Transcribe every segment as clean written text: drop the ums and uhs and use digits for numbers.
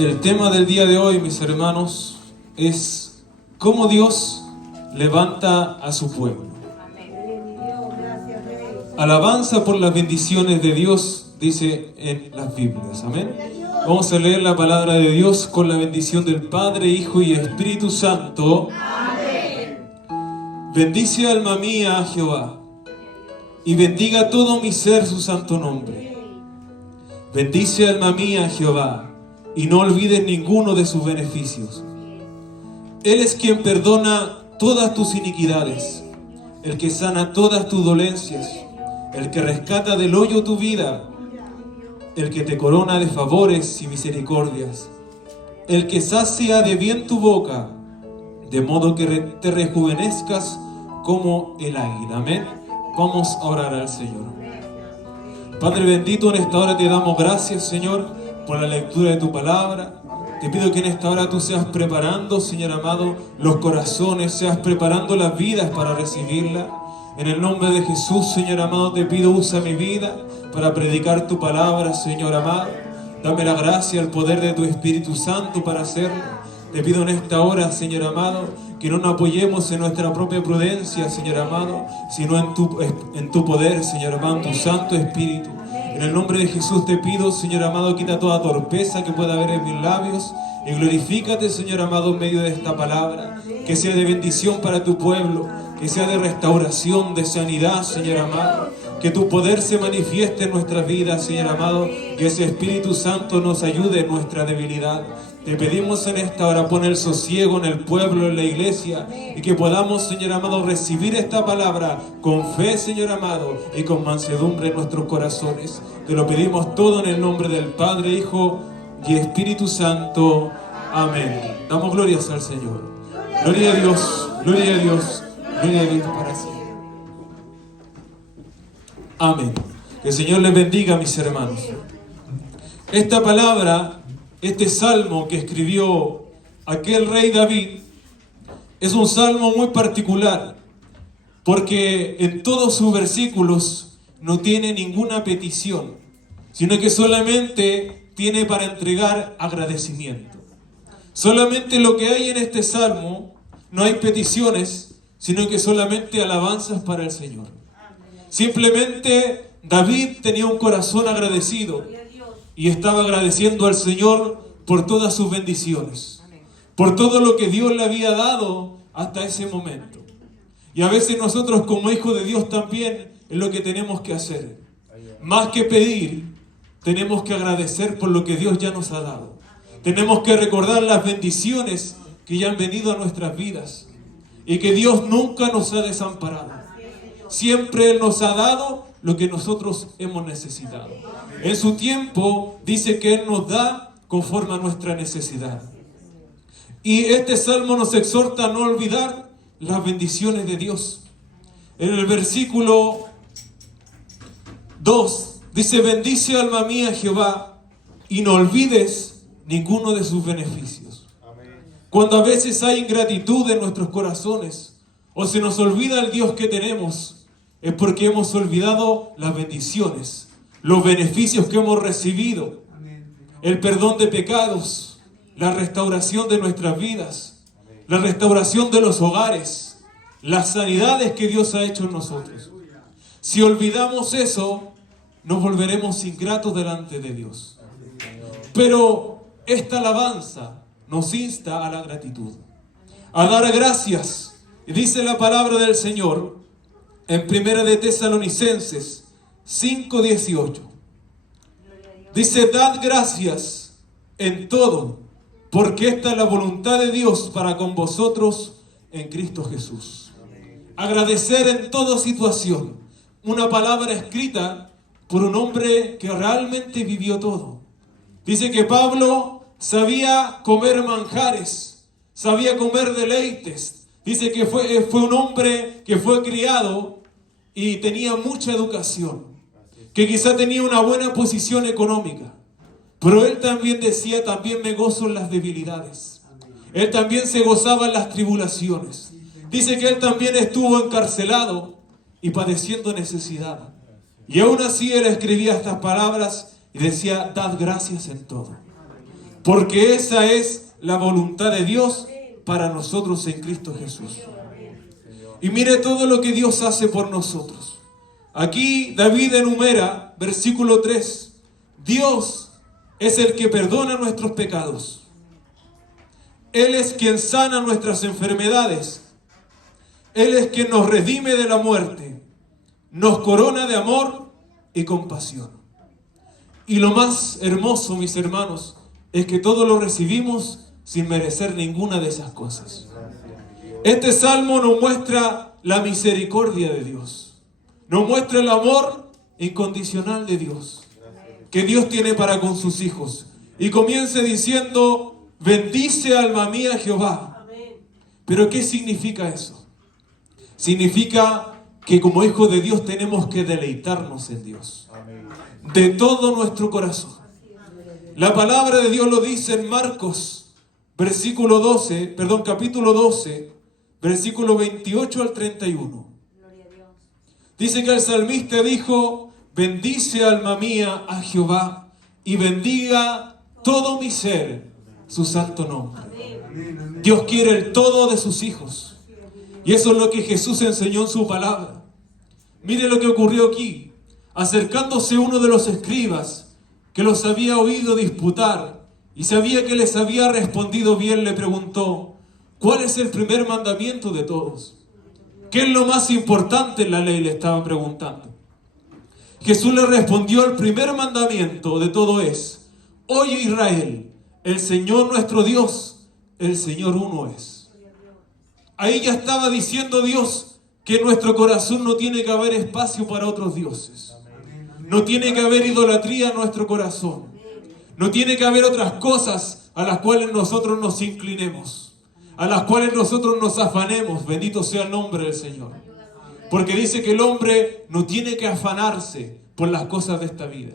El tema del día de hoy, mis hermanos, es cómo Dios levanta a su pueblo. Alabanza por las bendiciones de Dios, dice en las Biblias. Amén. Vamos a leer la palabra de Dios con la bendición del Padre, Hijo y Espíritu Santo. Amén. Bendice, alma mía, a Jehová, y bendiga todo mi ser su santo nombre. Bendice, alma mía, a Jehová, y no olvides ninguno de sus beneficios. Él es quien perdona todas tus iniquidades, el que sana todas tus dolencias, el que rescata del hoyo tu vida, el que te corona de favores y misericordias, el que sacia de bien tu boca, de modo que te rejuvenezcas como el águila. Amén. Vamos a orar al Señor. Padre bendito, en esta hora te damos gracias, Señor, por la lectura de tu palabra. Te pido que en esta hora tú seas preparando, Señor amado, los corazones, seas preparando las vidas para recibirla. En el nombre de Jesús, Señor amado, te pido, usa mi vida para predicar tu palabra, Señor amado. Dame la gracia, el poder de tu Espíritu Santo para hacerlo. Te pido en esta hora, Señor amado, que no nos apoyemos en nuestra propia prudencia, Señor amado, sino en tu poder, Señor amado, en tu Santo Espíritu. En el nombre de Jesús te pido, Señor amado, quita toda torpeza que pueda haber en mis labios y glorifícate, Señor amado, en medio de esta palabra, que sea de bendición para tu pueblo, que sea de restauración, de sanidad, Señor amado, que tu poder se manifieste en nuestras vidas, Señor amado, que ese Espíritu Santo nos ayude en nuestra debilidad. Te pedimos en esta hora, pon el sosiego en el pueblo, en la iglesia, y que podamos, Señor amado, recibir esta palabra con fe, Señor amado, y con mansedumbre en nuestros corazones. Te lo pedimos todo en el nombre del Padre, Hijo y Espíritu Santo. Amén. Damos glorias al Señor. Gloria a Dios, gloria a Dios, gloria a Dios para siempre. Amén. Que el Señor les bendiga, mis hermanos. Esta palabra, este salmo que escribió aquel rey David, es un salmo muy particular, porque en todos sus versículos no tiene ninguna petición, sino que solamente tiene para entregar agradecimiento. Solamente lo que hay en este salmo, no hay peticiones, sino que solamente alabanzas para el Señor. Simplemente David tenía un corazón agradecido y estaba agradeciendo al Señor por todas sus bendiciones, por todo lo que Dios le había dado hasta ese momento. Y a veces nosotros como hijos de Dios también es lo que tenemos que hacer. Más que pedir, tenemos que agradecer por lo que Dios ya nos ha dado. Tenemos que recordar las bendiciones que ya han venido a nuestras vidas y que Dios nunca nos ha desamparado. Siempre Él nos ha dado lo que nosotros hemos necesitado. En su tiempo dice que Él nos da conforme a nuestra necesidad. Y este salmo nos exhorta a no olvidar las bendiciones de Dios. En el versículo 2 dice: bendice, alma mía, Jehová, y no olvides ninguno de sus beneficios. Cuando a veces hay ingratitud en nuestros corazones o se nos olvida el Dios que tenemos, es porque hemos olvidado las bendiciones, los beneficios que hemos recibido, el perdón de pecados, la restauración de nuestras vidas, la restauración de los hogares, las sanidades que Dios ha hecho en nosotros. Si olvidamos eso, nos volveremos ingratos delante de Dios. Pero esta alabanza nos insta a la gratitud, a dar gracias. Y dice la palabra del Señor en Primera de Tesalonicenses 5:18. Dice: dad gracias en todo, porque esta es la voluntad de Dios para con vosotros en Cristo Jesús. Agradecer en toda situación. Una palabra escrita por un hombre que realmente vivió todo. Dice que Pablo sabía comer manjares, sabía comer deleites. Dice que fue un hombre que fue criado y tenía mucha educación, que quizá tenía una buena posición económica, pero él también decía: también me gozo en las debilidades. Él también se gozaba en las tribulaciones. Dice que él también estuvo encarcelado y padeciendo necesidad, y aún así él escribía estas palabras y decía: dad gracias en todo. Porque esa es la voluntad de Dios para nosotros en Cristo Jesús. Y mire todo lo que Dios hace por nosotros. Aquí David enumera, versículo 3, Dios es el que perdona nuestros pecados. Él es quien sana nuestras enfermedades. Él es quien nos redime de la muerte, nos corona de amor y compasión. Y lo más hermoso, mis hermanos, es que todo lo recibimos sin merecer ninguna de esas cosas. Este salmo nos muestra la misericordia de Dios, nos muestra el amor incondicional de Dios, que Dios tiene para con sus hijos. Y comienza diciendo, bendice alma mía Jehová. ¿Pero qué significa eso? Significa que como hijos de Dios tenemos que deleitarnos en Dios, de todo nuestro corazón. La palabra de Dios lo dice en Marcos, capítulo 12, versículo 28 al 31. Dice que el salmista dijo, bendice alma mía a Jehová y bendiga todo mi ser su santo nombre. Dios quiere el todo de sus hijos. Y eso es lo que Jesús enseñó en su palabra. Mire lo que ocurrió aquí. Acercándose uno de los escribas que los había oído disputar y sabía que les había respondido bien, le preguntó, ¿cuál es el primer mandamiento de todos? ¿Qué es lo más importante en la ley? Le estaba preguntando. Jesús le respondió, el primer mandamiento de todo es, oye Israel, el Señor nuestro Dios, el Señor uno es. Ahí ya estaba diciendo Dios que en nuestro corazón no tiene que haber espacio para otros dioses. No tiene que haber idolatría en nuestro corazón. No tiene que haber otras cosas a las cuales nosotros nos inclinemos, a las cuales nosotros nos afanemos. Bendito sea el nombre del Señor. Porque dice que el hombre no tiene que afanarse por las cosas de esta vida.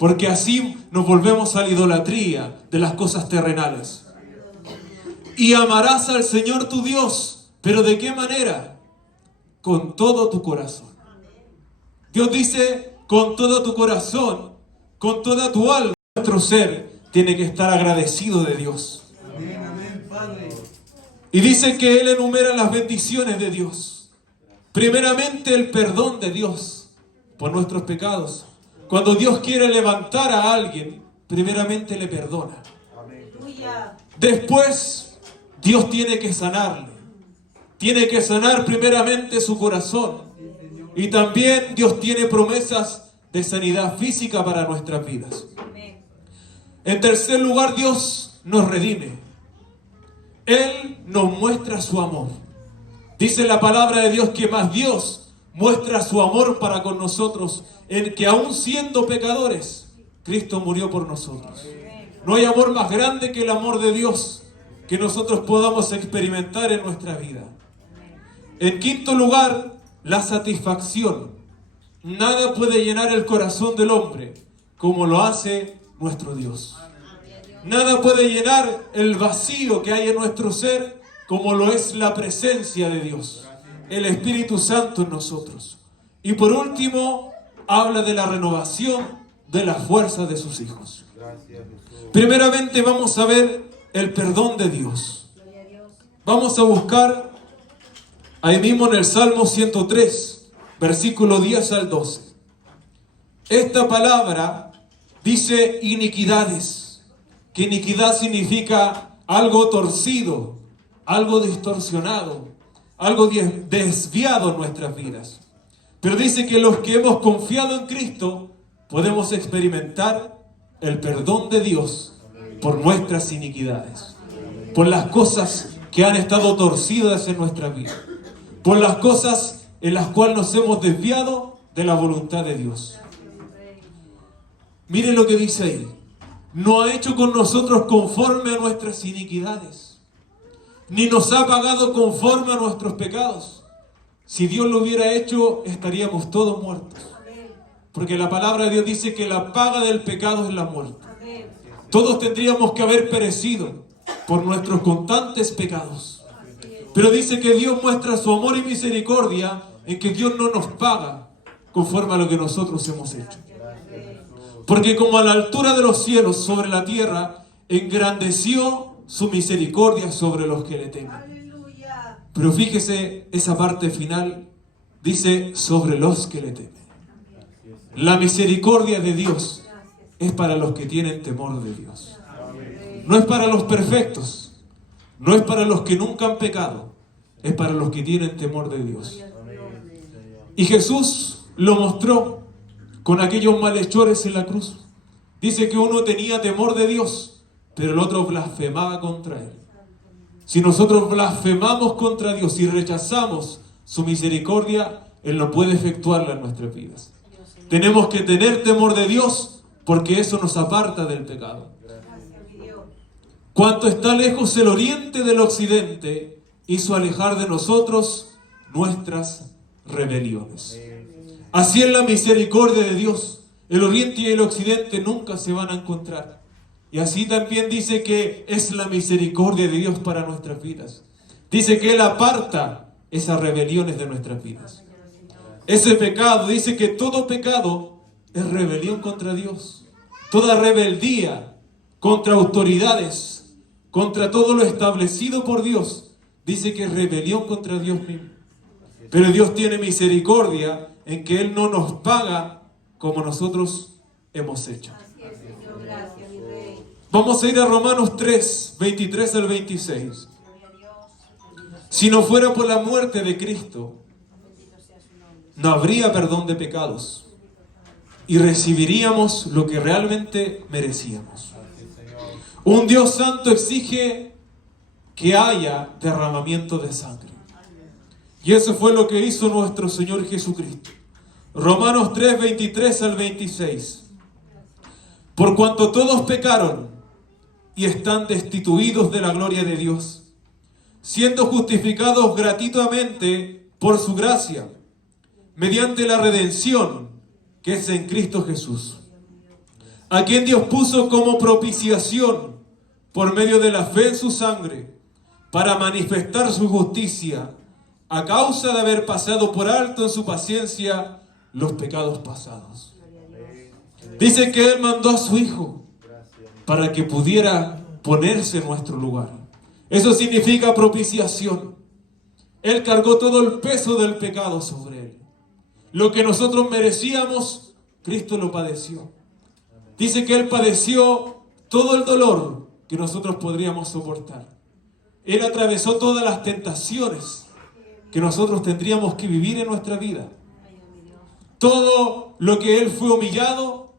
Porque así nos volvemos a la idolatría de las cosas terrenales. Y amarás al Señor tu Dios. ¿Pero de qué manera? Con todo tu corazón. Dios dice, con todo tu corazón, con toda tu alma. Nuestro ser tiene que estar agradecido de Dios. Y dice que Él enumera las bendiciones de Dios. Primeramente el perdón de Dios por nuestros pecados. Cuando Dios quiere levantar a alguien, primeramente le perdona. Después Dios tiene que sanarle. Tiene que sanar primeramente su corazón. Y también Dios tiene promesas de sanidad física para nuestras vidas. En tercer lugar, Dios nos redime. Él nos muestra su amor. Dice la palabra de Dios que más Dios muestra su amor para con nosotros, en que aún siendo pecadores, Cristo murió por nosotros. No hay amor más grande que el amor de Dios que nosotros podamos experimentar en nuestra vida. En quinto lugar, la satisfacción. Nada puede llenar el corazón del hombre como lo hace nuestro Dios. Nada puede llenar el vacío que hay en nuestro ser como lo es la presencia de Dios, el Espíritu Santo en nosotros. Y por último, habla de la renovación de la fuerza de sus hijos. Primeramente vamos a ver el perdón de Dios. Vamos a buscar ahí mismo en el Salmo 103, versículo 10 al 12. Esta palabra dice iniquidades, que iniquidad significa algo torcido, algo distorsionado, algo desviado en nuestras vidas. Pero dice que los que hemos confiado en Cristo podemos experimentar el perdón de Dios por nuestras iniquidades, por las cosas que han estado torcidas en nuestra vida, por las cosas en las cuales nos hemos desviado de la voluntad de Dios. Miren lo que dice ahí. No ha hecho con nosotros conforme a nuestras iniquidades, ni nos ha pagado conforme a nuestros pecados. Si Dios lo hubiera hecho, estaríamos todos muertos. Porque la palabra de Dios dice que la paga del pecado es la muerte. Todos tendríamos que haber perecido por nuestros constantes pecados. Pero dice que Dios muestra su amor y misericordia en que Dios no nos paga conforme a lo que nosotros hemos hecho. Porque como a la altura de los cielos sobre la tierra engrandeció su misericordia sobre los que le temen. Pero fíjese esa parte final, dice sobre los que le temen. La misericordia de Dios es para los que tienen temor de Dios. No es para los perfectos, no es para los que nunca han pecado, es para los que tienen temor de Dios. Y Jesús lo mostró con aquellos malhechores en la cruz. Dice que uno tenía temor de Dios, pero el otro blasfemaba contra Él. Si nosotros blasfemamos contra Dios y rechazamos su misericordia, Él no puede efectuarla en nuestras vidas. Tenemos que tener temor de Dios porque eso nos aparta del pecado. Cuanto está lejos el oriente del occidente, hizo alejar de nosotros nuestras rebeliones. Así es la misericordia de Dios. El oriente y el occidente nunca se van a encontrar. Y así también dice que es la misericordia de Dios para nuestras vidas. Dice que Él aparta esas rebeliones de nuestras vidas. Ese pecado, dice que todo pecado es rebelión contra Dios. Toda rebeldía contra autoridades, contra todo lo establecido por Dios, dice que es rebelión contra Dios mismo. Pero Dios tiene misericordia en que Él no nos paga como nosotros hemos hecho. Vamos a ir a Romanos 3, 23 al 26. Si no fuera por la muerte de Cristo, no habría perdón de pecados y recibiríamos lo que realmente merecíamos. Un Dios santo exige que haya derramamiento de sangre. Y eso fue lo que hizo nuestro Señor Jesucristo. Romanos 3, 23 al 26. Por cuanto todos pecaron y están destituidos de la gloria de Dios, siendo justificados gratuitamente por su gracia, mediante la redención que es en Cristo Jesús, a quien Dios puso como propiciación por medio de la fe en su sangre, para manifestar su justicia, a causa de haber pasado por alto en su paciencia los pecados pasados. Dice que Él mandó a su Hijo para que pudiera ponerse en nuestro lugar. Eso significa propiciación. Él cargó todo el peso del pecado sobre Él. Lo que nosotros merecíamos, Cristo lo padeció. Dice que Él padeció todo el dolor que nosotros podríamos soportar. Él atravesó todas las tentaciones que nosotros tendríamos que vivir en nuestra vida. Todo lo que Él fue humillado,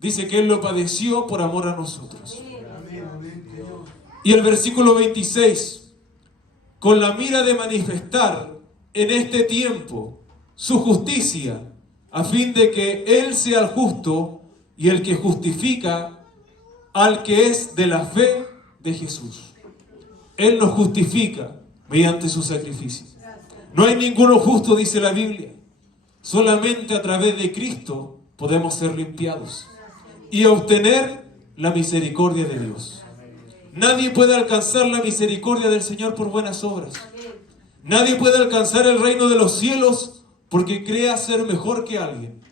dice que Él lo padeció por amor a nosotros. Y el versículo 26, con la mira de manifestar en este tiempo su justicia, a fin de que Él sea el justo y el que justifica al que es de la fe de Jesús. Él nos justifica mediante su sacrificio. No hay ninguno justo, dice la Biblia. Solamente a través de Cristo podemos ser limpiados y obtener la misericordia de Dios. Nadie puede alcanzar la misericordia del Señor por buenas obras. Nadie puede alcanzar el reino de los cielos porque crea ser mejor que alguien.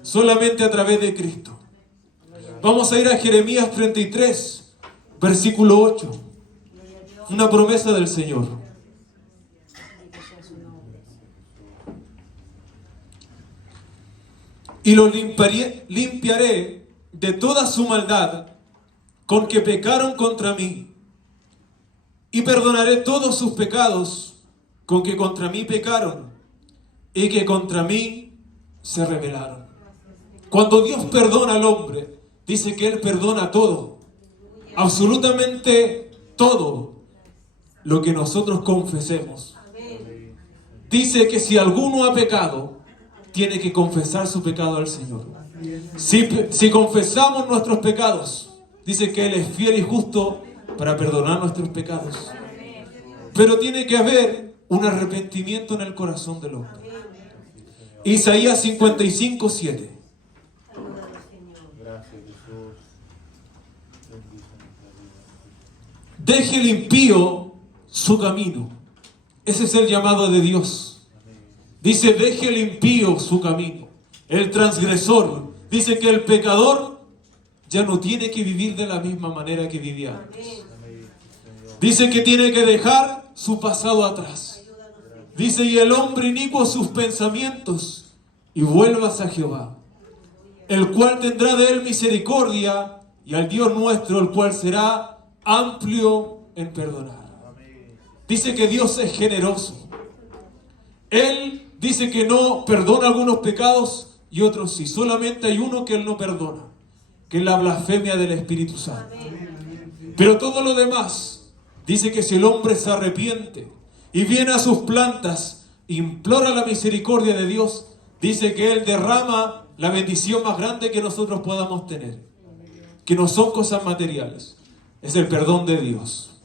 Solamente a través de Cristo. Vamos a ir a Jeremías 33, versículo 8. Una promesa del Señor. Y los limpiaré de toda su maldad con que pecaron contra mí. Y perdonaré todos sus pecados con que contra mí pecaron y que contra mí se rebelaron. Cuando Dios perdona al hombre, dice que Él perdona todo. Absolutamente todo lo que nosotros confesemos. Dice que si alguno ha pecado, tiene que confesar su pecado al Señor. Si confesamos nuestros pecados, dice que Él es fiel y justo para perdonar nuestros pecados. Pero tiene que haber un arrepentimiento en el corazón del hombre. Isaías 55, 7. Deje el impío su camino. Ese es el llamado de Dios. Dice, deje el impío su camino. El transgresor. Dice que el pecador ya no tiene que vivir de la misma manera que vivía antes. Dice que tiene que dejar su pasado atrás. Dice, y el hombre inicuo sus pensamientos, y vuelvas a Jehová, el cual tendrá de él misericordia, y al Dios nuestro, el cual será amplio en perdonar. Dice que Dios es generoso. Él dice que no perdona algunos pecados y otros sí. Solamente hay uno que Él no perdona, que es la blasfemia del Espíritu Santo. Pero todo lo demás, dice que si el hombre se arrepiente y viene a sus plantas, implora la misericordia de Dios, dice que Él derrama la bendición más grande que nosotros podamos tener, que no son cosas materiales, es el perdón de Dios.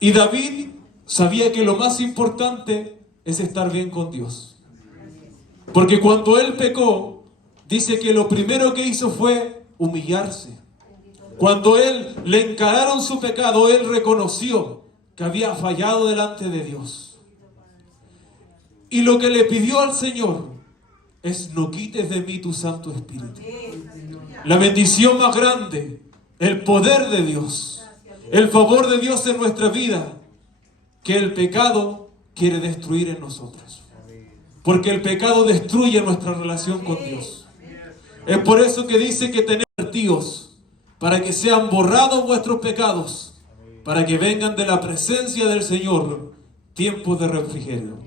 Y David sabía que lo más importante es estar bien con Dios. Porque cuando él pecó, dice que lo primero que hizo fue humillarse. Cuando él le encararon su pecado, él reconoció que había fallado delante de Dios. Y lo que le pidió al Señor es: no quites de mí tu Santo Espíritu. La bendición más grande, el poder de Dios, el favor de Dios en nuestra vida, que el pecado quiere destruir en nosotros. Porque el pecado destruye nuestra relación con Dios. Es por eso que dice que tenemos tíos, para que sean borrados vuestros pecados, para que vengan de la presencia del Señor tiempos de refrigerio.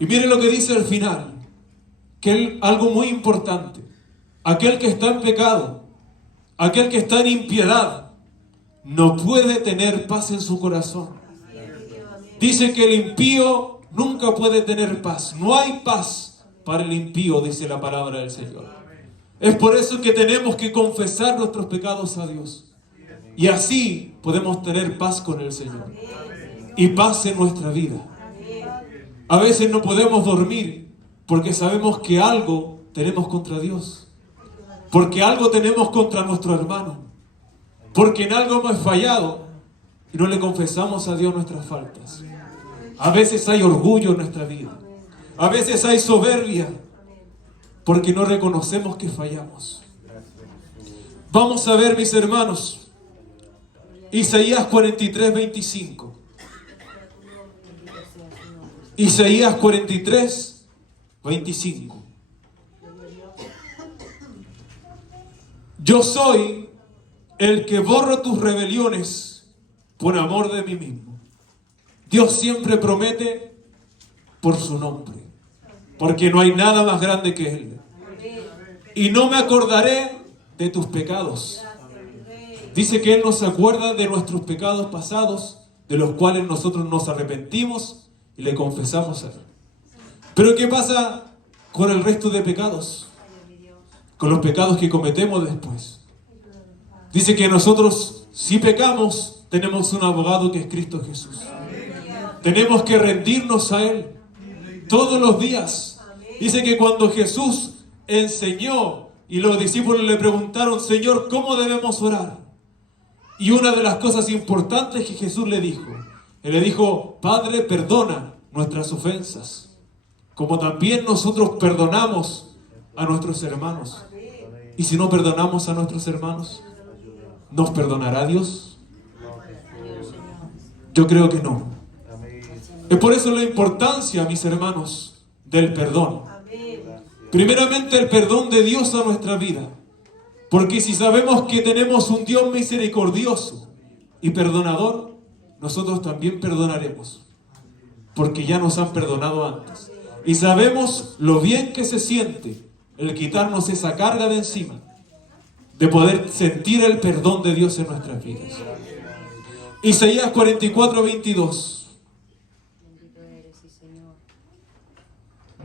Y miren lo que dice al final, que algo muy importante: aquel que está en pecado, aquel que está en impiedad, no puede tener paz en su corazón. Dice que el impío nunca puede tener paz. No hay paz para el impío, dice la palabra del Señor. Es por eso que tenemos que confesar nuestros pecados a Dios. Y así podemos tener paz con el Señor. Y paz en nuestra vida. A veces no podemos dormir porque sabemos que algo tenemos contra Dios. Porque algo tenemos contra nuestro hermano. Porque en algo hemos fallado y no le confesamos a Dios nuestras faltas. A veces hay orgullo en nuestra vida. A veces hay soberbia porque no reconocemos que fallamos. Vamos a ver, mis hermanos, Isaías 43, 25. Isaías 43, 25. Yo soy el que borro tus rebeliones por amor de mí mismo. Dios siempre promete por su nombre, porque no hay nada más grande que Él. Y no me acordaré de tus pecados. Dice que Él no se acuerda de nuestros pecados pasados, de los cuales nosotros nos arrepentimos y le confesamos a Él. Pero ¿qué pasa con el resto de pecados? Con los pecados que cometemos después. Dice que nosotros, si pecamos, tenemos un abogado que es Cristo Jesús. Tenemos que rendirnos a Él todos los días. Dice que cuando Jesús enseñó y los discípulos le preguntaron: Señor, ¿cómo debemos orar? Y una de las cosas importantes que Jesús le dijo, Él le dijo: Padre, perdona nuestras ofensas, como también nosotros perdonamos a nuestros hermanos. Y si no perdonamos a nuestros hermanos, ¿nos perdonará Dios? Yo creo que no. Es por eso la importancia, mis hermanos, del perdón. Primeramente, el perdón de Dios a nuestra vida. Porque si sabemos que tenemos un Dios misericordioso y perdonador, nosotros también perdonaremos. Porque ya nos han perdonado antes. Y sabemos lo bien que se siente el quitarnos esa carga de encima, de poder sentir el perdón de Dios en nuestras vidas. Isaías 44, 22.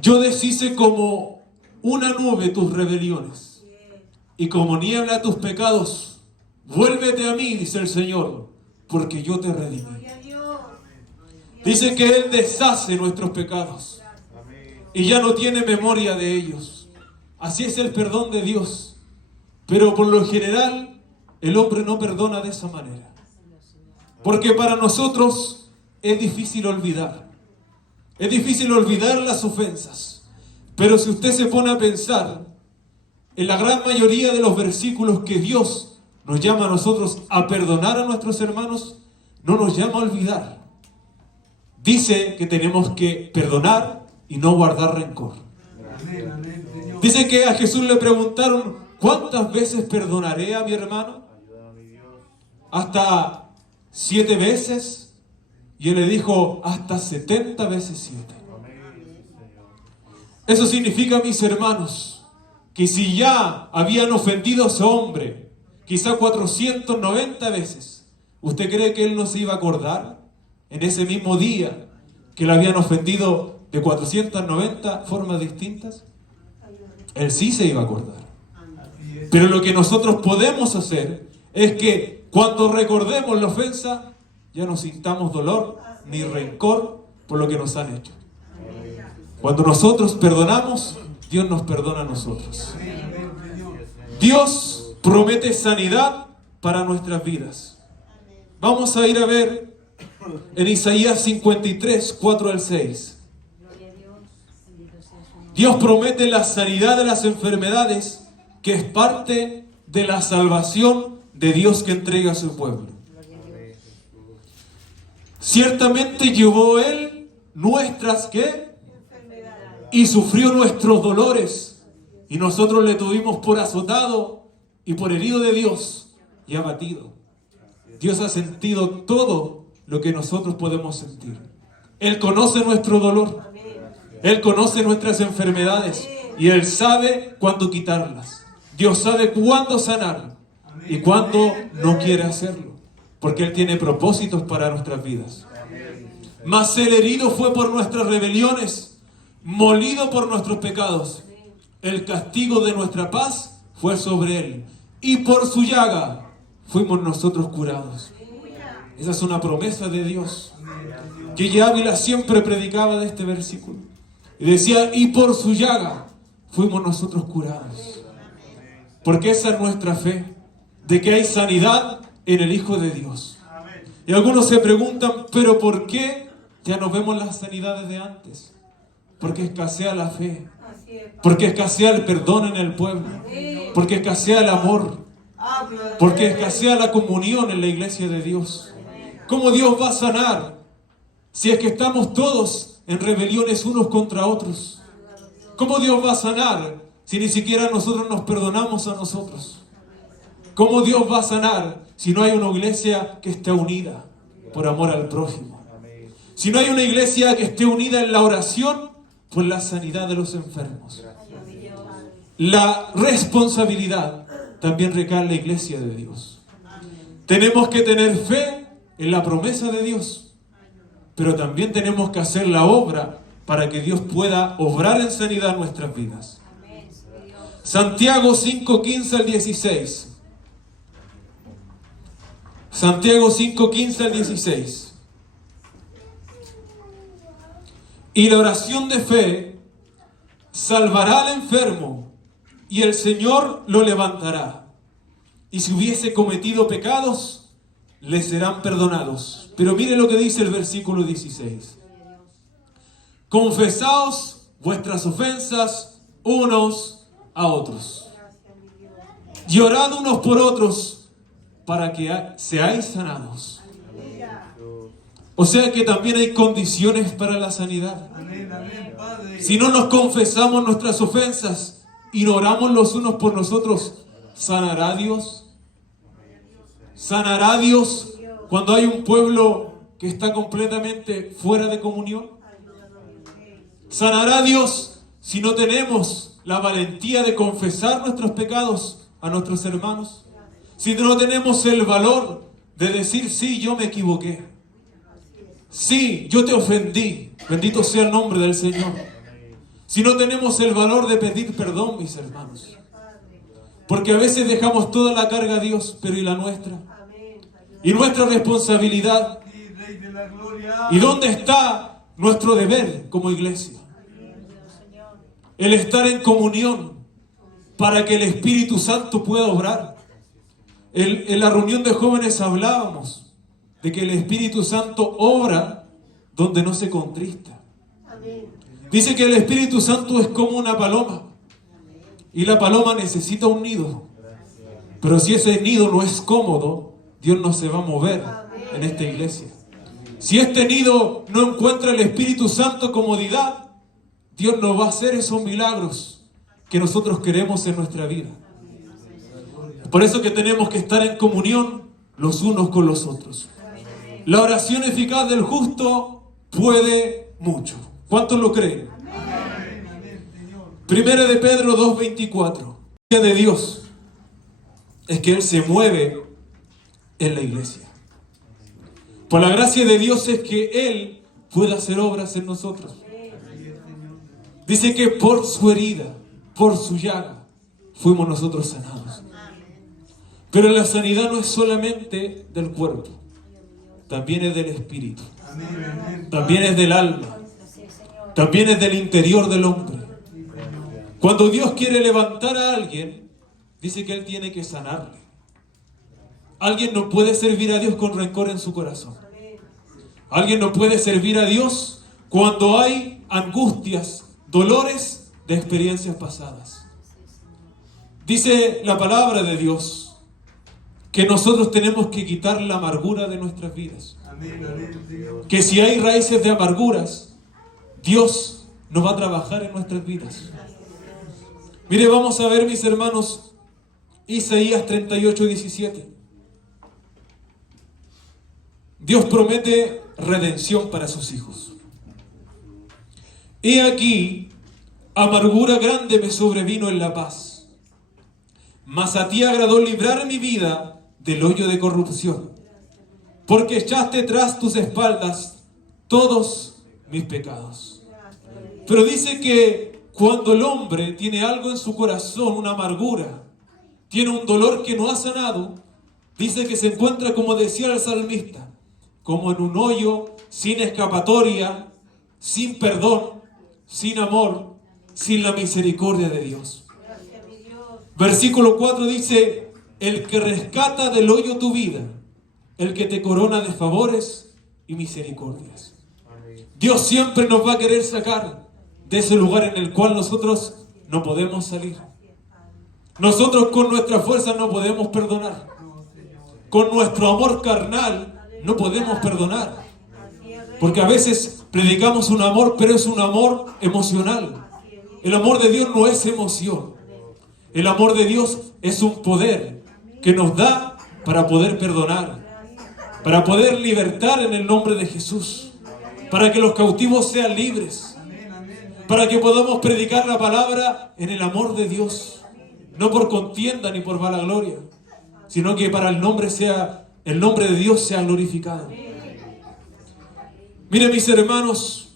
Yo deshice como una nube tus rebeliones y como niebla tus pecados. Vuélvete a mí, dice el Señor, porque yo te redimí. Dice que Él deshace nuestros pecados y ya no tiene memoria de ellos. Así es el perdón de Dios. Pero por lo general, el hombre no perdona de esa manera. Porque para nosotros es difícil olvidar. Es difícil olvidar las ofensas. Pero si usted se pone a pensar, en la gran mayoría de los versículos que Dios nos llama a nosotros a perdonar a nuestros hermanos, no nos llama a olvidar. Dice que tenemos que perdonar y no guardar rencor. Dice que a Jesús le preguntaron, ¿cuántas veces perdonaré a mi hermano? ¿Hasta 7 veces? Y él le dijo, hasta 70 veces 7. Eso significa, mis hermanos, que si ya habían ofendido a ese hombre, quizá 490 veces, ¿usted cree que él no se iba a acordar en ese mismo día que lo habían ofendido de 490 formas distintas? Él sí se iba a acordar. Pero lo que nosotros podemos hacer es que cuando recordemos la ofensa, ya no sintamos dolor ni rencor por lo que nos han hecho. Cuando nosotros perdonamos, Dios nos perdona a nosotros. Dios promete sanidad para nuestras vidas. Vamos a ir a ver en Isaías 53, 4 al 6. Dios promete la sanidad de las enfermedades, que es parte de la salvación de Dios que entrega a su pueblo. Ciertamente llevó Él nuestras, ¿qué? Y sufrió nuestros dolores, y nosotros le tuvimos por azotado y por herido de Dios y abatido. Dios ha sentido todo lo que nosotros podemos sentir. Él conoce nuestro dolor. Él conoce nuestras enfermedades y Él sabe cuándo quitarlas. Dios sabe cuándo sanar y cuándo no quiere hacerlo, porque Él tiene propósitos para nuestras vidas. Mas el herido fue por nuestras rebeliones, molido por nuestros pecados. El castigo de nuestra paz fue sobre Él, y por su llaga fuimos nosotros curados. Esa es una promesa de Dios. Gigi Ávila siempre predicaba de este versículo. Y decía, y por su llaga fuimos nosotros curados. Porque esa es nuestra fe, de que hay sanidad en el Hijo de Dios. Y algunos se preguntan, ¿pero por qué ya no vemos las sanidades de antes? Porque escasea la fe. Porque escasea el perdón en el pueblo. Porque escasea el amor. Porque escasea la comunión en la iglesia de Dios. ¿Cómo Dios va a sanar si es que estamos todos en rebeliones unos contra otros? ¿Cómo Dios va a sanar si ni siquiera nosotros nos perdonamos a nosotros? ¿Cómo Dios va a sanar si no hay una iglesia que esté unida por amor al prójimo? Si no hay una iglesia que esté unida en la oración por la sanidad de los enfermos. La responsabilidad también recae en la iglesia de Dios. Tenemos que tener fe en la promesa de Dios, pero también tenemos que hacer la obra para que Dios pueda obrar en sanidad nuestras vidas. Santiago 5:15 al 16. Santiago 5:15 al 16. Y la oración de fe salvará al enfermo, y el Señor lo levantará. Y si hubiese cometido pecados, le serán perdonados. Pero mire lo que dice el versículo 16. Confesaos vuestras ofensas unos a otros, y orad unos por otros para que seáis sanados. O sea que también hay condiciones para la sanidad. Si no nos confesamos nuestras ofensas y no oramos los unos por nosotros, ¿sanará Dios? ¿Sanará Dios cuando hay un pueblo que está completamente fuera de comunión? ¿Sanará Dios si no tenemos la valentía de confesar nuestros pecados a nuestros hermanos? Si no tenemos el valor de decir, sí, yo me equivoqué. Sí, yo te ofendí. Bendito sea el nombre del Señor. Si no tenemos el valor de pedir perdón, mis hermanos. Porque a veces dejamos toda la carga a Dios, pero ¿y la nuestra? ¿Y nuestra responsabilidad? ¿Y dónde está nuestro deber como iglesia? El estar en comunión para que el Espíritu Santo pueda obrar. En la reunión de jóvenes hablábamos de que el Espíritu Santo obra donde no se contrista. Dice que el Espíritu Santo es como una paloma. Y la paloma necesita un nido. Pero si ese nido no es cómodo, Dios no se va a mover en esta iglesia. Si este nido no encuentra el Espíritu Santo comodidad, Dios no va a hacer esos milagros que nosotros queremos en nuestra vida. Por eso que tenemos que estar en comunión los unos con los otros. La oración eficaz del justo puede mucho. ¿Cuántos lo creen? Primera de Pedro 2:24. La de Dios es que Él se mueve en la iglesia. Por la gracia de Dios es que Él puede hacer obras en nosotros. Dice que por su herida, por su llaga, fuimos nosotros sanados. Pero la sanidad no es solamente del cuerpo, también es del espíritu, también es del alma, también es del interior del hombre. Cuando Dios quiere levantar a alguien, dice que Él tiene que sanarle. Alguien no puede servir a Dios con rencor en su corazón. Alguien no puede servir a Dios cuando hay angustias, dolores de experiencias pasadas. Dice la palabra de Dios que nosotros tenemos que quitar la amargura de nuestras vidas. Que si hay raíces de amarguras, Dios no va a trabajar en nuestras vidas. Mire, vamos a ver, mis hermanos, Isaías 38:17. Dios promete redención para sus hijos. He aquí, amargura grande me sobrevino en la paz, mas a ti agradó librar mi vida del hoyo de corrupción, porque echaste tras tus espaldas todos mis pecados. Pero dice que cuando el hombre tiene algo en su corazón, una amargura, tiene un dolor que no ha sanado, dice que se encuentra, como decía el salmista, como en un hoyo sin escapatoria, sin perdón, sin amor, sin la misericordia de Dios. Versículo 4 dice: el que rescata del hoyo tu vida, el que te corona de favores y misericordias. Dios siempre nos va a querer sacar de ese lugar en el cual nosotros no podemos salir. Nosotros con nuestra fuerza no podemos perdonar. Con nuestro amor carnal no podemos perdonar. Porque a veces predicamos un amor, pero es un amor emocional. El amor de Dios no es emoción. El amor de Dios es un poder que nos da para poder perdonar, para poder libertar en el nombre de Jesús, para que los cautivos sean libres, para que podamos predicar la palabra en el amor de Dios, no por contienda ni por vanagloria, sino que para el nombre de Dios sea glorificado. Miren, mis hermanos,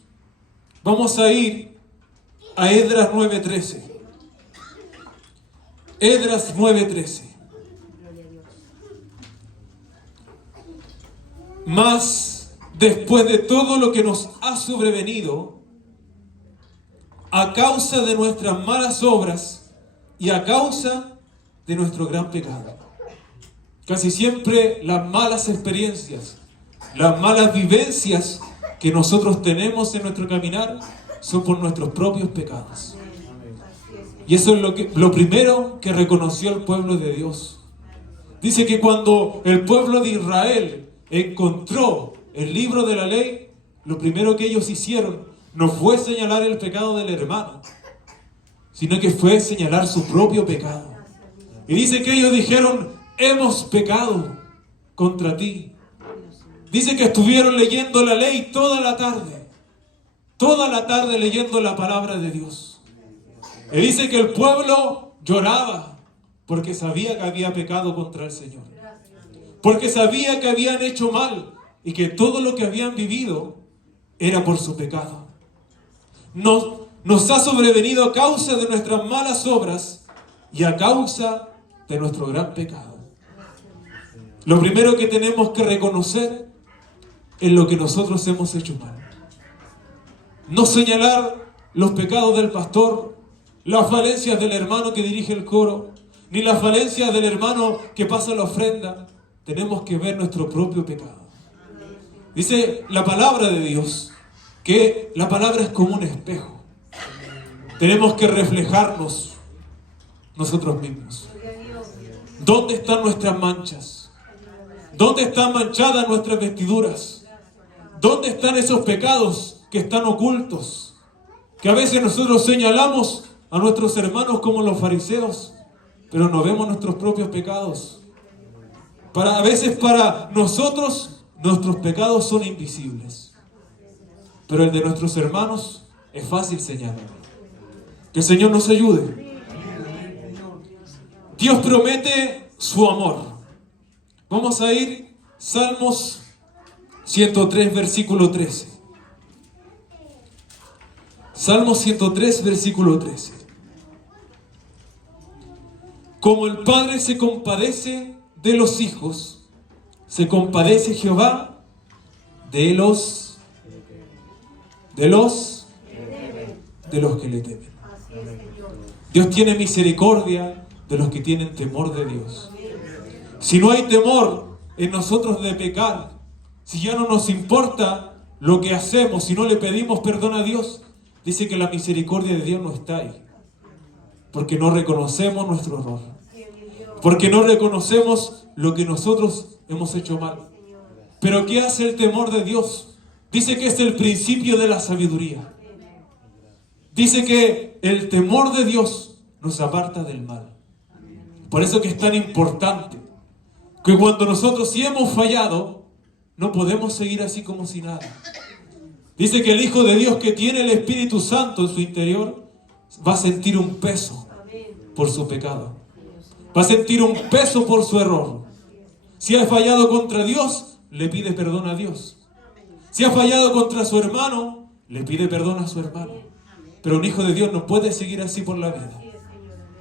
vamos a ir a Esdras 9:13. Esdras 9:13. Mas después de todo lo que nos ha sobrevenido, a causa de nuestras malas obras y a causa de nuestro gran pecado. Casi siempre las malas experiencias, las malas vivencias que nosotros tenemos en nuestro caminar son por nuestros propios pecados. Y eso es lo primero que reconoció el pueblo de Dios. Dice que cuando el pueblo de Israel encontró el libro de la ley, lo primero que ellos hicieron no fue señalar el pecado del hermano, sino que fue señalar su propio pecado. Y dice que ellos dijeron: hemos pecado contra ti. Dice que estuvieron leyendo la ley toda la tarde leyendo la palabra de Dios. Y dice que el pueblo lloraba porque sabía que había pecado contra el Señor, porque sabía que habían hecho mal y que todo lo que habían vivido era por su pecado. Nos ha sobrevenido a causa de nuestras malas obras y a causa de nuestro gran pecado. Lo primero que tenemos que reconocer es lo que nosotros hemos hecho mal. No señalar los pecados del pastor, las falencias del hermano que dirige el coro, ni las falencias del hermano que pasa la ofrenda. Tenemos que ver nuestro propio pecado. Dice la palabra de Dios que la palabra es como un espejo. Tenemos que reflejarnos nosotros mismos. ¿Dónde están nuestras manchas? ¿Dónde están manchadas nuestras vestiduras? ¿Dónde están esos pecados que están ocultos? Que a veces nosotros señalamos a nuestros hermanos como los fariseos, pero no vemos nuestros propios pecados. A veces para nosotros, nuestros pecados son invisibles, pero el de nuestros hermanos es fácil señalar. Que el Señor nos ayude. Dios promete su amor. Vamos a ir Salmos 103, versículo 13. Salmos 103, versículo 13. Como el Padre se compadece de los hijos, se compadece Jehová de los que le temen. Dios tiene misericordia de los que tienen temor de Dios. Si no hay temor en nosotros de pecar, si ya no nos importa lo que hacemos, si no le pedimos perdón a Dios, dice que la misericordia de Dios no está ahí. Porque no reconocemos nuestro error. Porque no reconocemos lo que nosotros hemos hecho mal. Pero ¿qué hace el temor de Dios? Dice que es el principio de la sabiduría. Dice que el temor de Dios nos aparta del mal. Por eso que es tan importante que cuando nosotros sí hemos fallado, no podemos seguir así como si nada. Dice que el Hijo de Dios que tiene el Espíritu Santo en su interior va a sentir un peso por su pecado. Va a sentir un peso por su error. Si ha fallado contra Dios, le pide perdón a Dios. Si ha fallado contra su hermano, le pide perdón a su hermano. Pero un hijo de Dios no puede seguir así por la vida.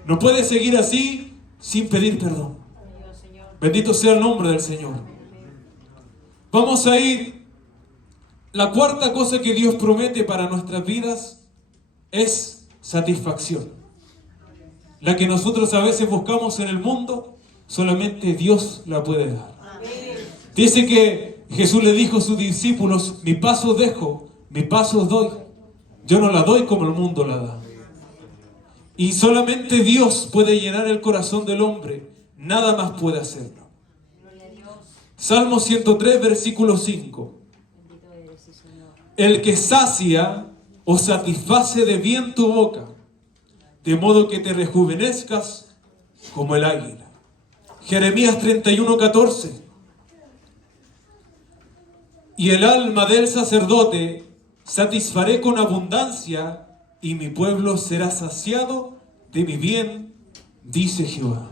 No puede seguir así sin pedir perdón. Bendito sea el nombre del Señor. Vamos a ir. La cuarta cosa que Dios promete para nuestras vidas es satisfacción. La que nosotros a veces buscamos en el mundo, solamente Dios la puede dar. Dice que Jesús le dijo a sus discípulos: mi paz os dejo, mi paz os doy. Yo no la doy como el mundo la da. Y solamente Dios puede llenar el corazón del hombre. Nada más puede hacerlo. Salmo 103, versículo 5. El que sacia o satisface de bien tu boca, de modo que te rejuvenezcas como el águila. Jeremías 31, 14. Y el alma del sacerdote satisfaré con abundancia, y mi pueblo será saciado de mi bien, dice Jehová.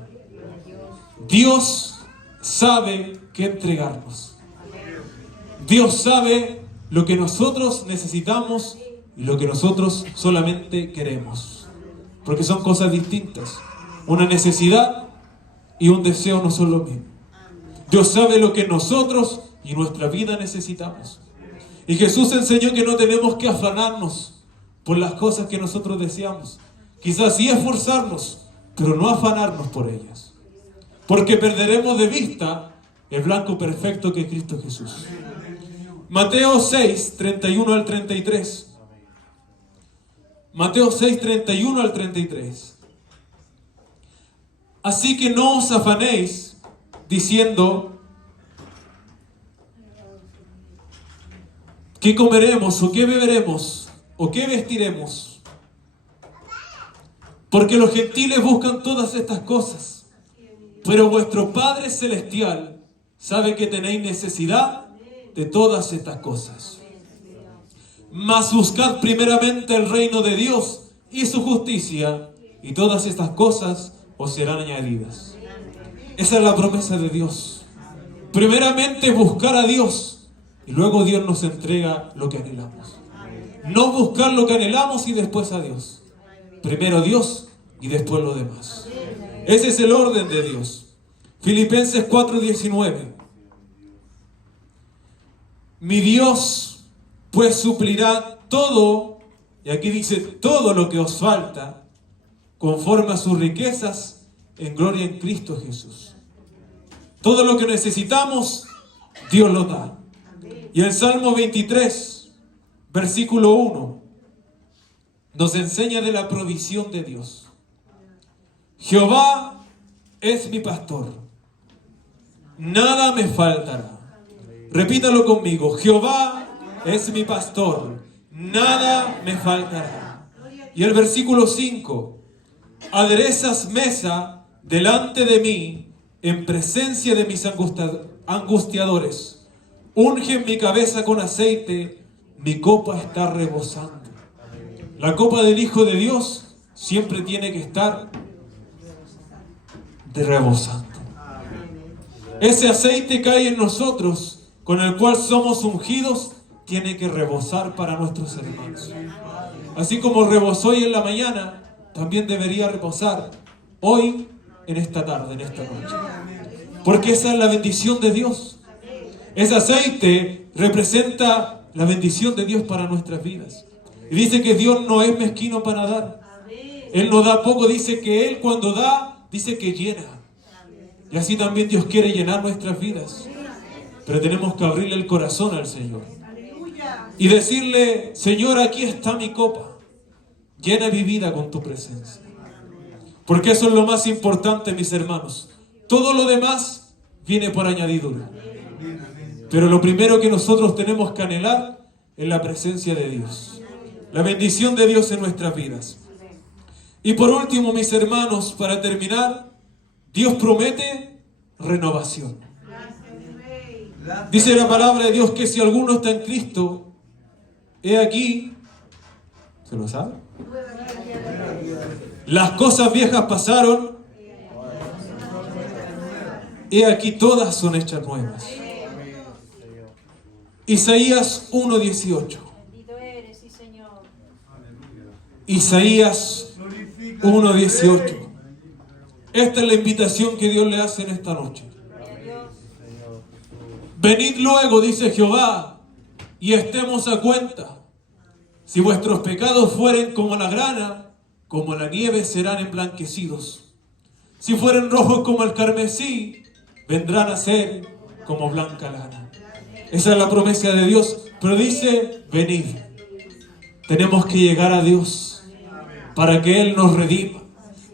Dios sabe qué entregarnos. Dios sabe lo que nosotros necesitamos y lo que nosotros solamente queremos. Porque son cosas distintas. Una necesidad y un deseo no son lo mismo. Dios sabe lo que nosotros y nuestra vida necesitamos. Y Jesús enseñó que no tenemos que afanarnos por las cosas que nosotros deseamos. Quizás sí esforzarnos, pero no afanarnos por ellas. Porque perderemos de vista el blanco perfecto que es Cristo Jesús. Mateo 6, 31 al 33. Mateo 6, 31 al 33. Así que no os afanéis diciendo: ¿qué comeremos? ¿O qué beberemos? ¿O qué vestiremos? Porque los gentiles buscan todas estas cosas. Pero vuestro Padre Celestial sabe que tenéis necesidad de todas estas cosas. Mas buscad primeramente el reino de Dios y su justicia, y todas estas cosas os serán añadidas. Esa es la promesa de Dios. Primeramente buscar a Dios, y luego Dios nos entrega lo que anhelamos. No buscar lo que anhelamos y después a Dios. Primero Dios y después lo demás. Ese es el orden de Dios. Filipenses 4:19. Mi Dios pues suplirá todo, y aquí dice todo lo que os falta, conforme a sus riquezas en gloria en Cristo Jesús. Todo lo que necesitamos, Dios lo da. Y el Salmo 23, versículo 1, nos enseña de la provisión de Dios. Jehová es mi pastor, nada me faltará. Repítalo conmigo, Jehová es mi pastor, nada me faltará. Y el versículo 5, aderezas mesa delante de mí en presencia de mis angustiadores. Ungen mi cabeza con aceite, mi copa está rebosando. La copa del Hijo de Dios siempre tiene que estar rebosando. Ese aceite que hay en nosotros, con el cual somos ungidos, tiene que rebosar para nuestros hermanos. Así como rebosó hoy en la mañana, también debería reposar hoy, en esta tarde, en esta noche. Porque esa es la bendición de Dios. Ese aceite representa la bendición de Dios para nuestras vidas. Y dice que Dios no es mezquino para dar. Él no da poco, dice que Él cuando da, dice que llena. Y así también Dios quiere llenar nuestras vidas. Pero tenemos que abrirle el corazón al Señor. Y decirle, Señor, aquí está mi copa. Llena mi vida con tu presencia. Porque eso es lo más importante, mis hermanos. Todo lo demás viene por añadidura. Pero lo primero que nosotros tenemos que anhelar es la presencia de Dios. La bendición de Dios en nuestras vidas. Y por último, mis hermanos, para terminar, Dios promete renovación. Dice la palabra de Dios que si alguno está en Cristo, he aquí, ¿se lo sabe? Las cosas viejas pasaron, he aquí todas son hechas nuevas. Isaías 1:18. Isaías 1:18. Esta es la invitación que Dios le hace en esta noche. Venid luego, dice Jehová, y estemos a cuenta. Si vuestros pecados fueren como la grana, como la nieve serán emblanquecidos. Si fueren rojos como el carmesí, vendrán a ser como blanca lana. Esa es la promesa de Dios. Pero dice, venid. Tenemos que llegar a Dios para que Él nos redima,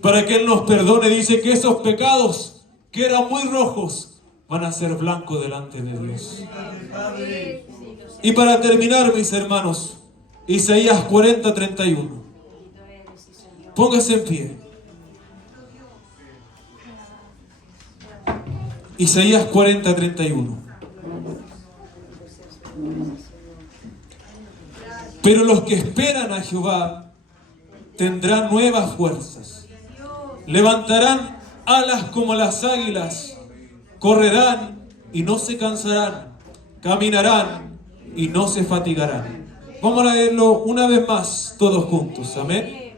para que Él nos perdone. Dice que esos pecados que eran muy rojos van a ser blancos delante de Dios. Y para terminar, mis hermanos, Isaías 40:31. Póngase en pie. Isaías 40:31. Pero los que esperan a Jehová tendrán nuevas fuerzas. Levantarán alas como las águilas. Correrán y no se cansarán. Caminarán y no se fatigarán. Vamos a leerlo una vez más, todos juntos. Amén.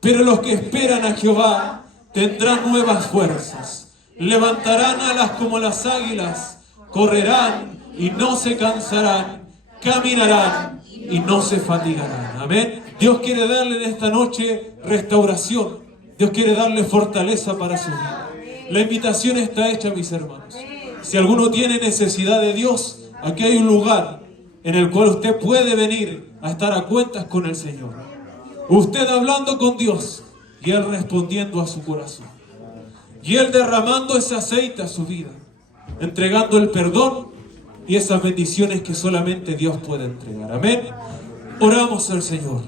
Pero los que esperan a Jehová tendrán nuevas fuerzas. Levantarán alas como las águilas. Correrán y no se cansarán. Caminarán y no se fatigarán. Amén. Dios quiere darle en esta noche restauración. Dios quiere darle fortaleza para su vida. La invitación está hecha, mis hermanos. Si alguno tiene necesidad de Dios, aquí hay un lugar en el cual usted puede venir a estar a cuentas con el Señor. Usted hablando con Dios y Él respondiendo a su corazón. Y Él derramando ese aceite a su vida, entregando el perdón y esas bendiciones que solamente Dios puede entregar. Amén. Oramos al Señor.